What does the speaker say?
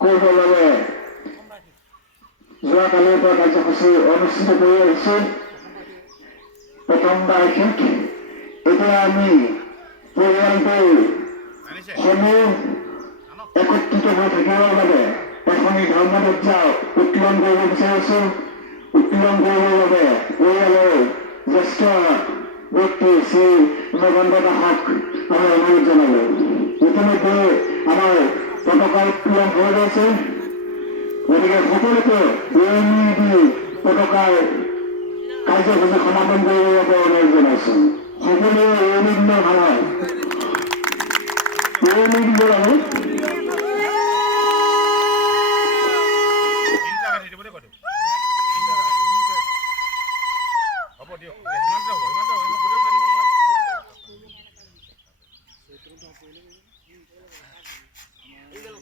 কৰিবৰ বাবে যোৱাকালিৰ পৰা কাৰ্যসূচী অনুষ্ঠিত কৰি আহিছোঁ। প্ৰথম বাৰ্ষিক এতিয়া আমি পৰিয়ালটোৰ সমূহ একত্ৰিত হৈ থাকিবৰ বাবে এখনি ধৰ্মধ্বজা উত্তোলন কৰিব বিচাৰিছোঁ। উত্তোলন কৰিবৰ বাবে পৰিয়ালৰ জ্যেষ্ঠ ব্যক্তি শ্ৰী নগেন্দ্ৰ দাসক আমি অনুৰোধ জনালোঁ। ইতিমধ্যে আমাৰ পতাকা উত্তোলন হৈ গৈছে, গতিকে সকলোকে পতাকাৰ কাৰ্যসূচী সমাপন কৰিবৰ বাবে অনুৰোধ জনাইছোঁ। সকলোৱে ভাৱে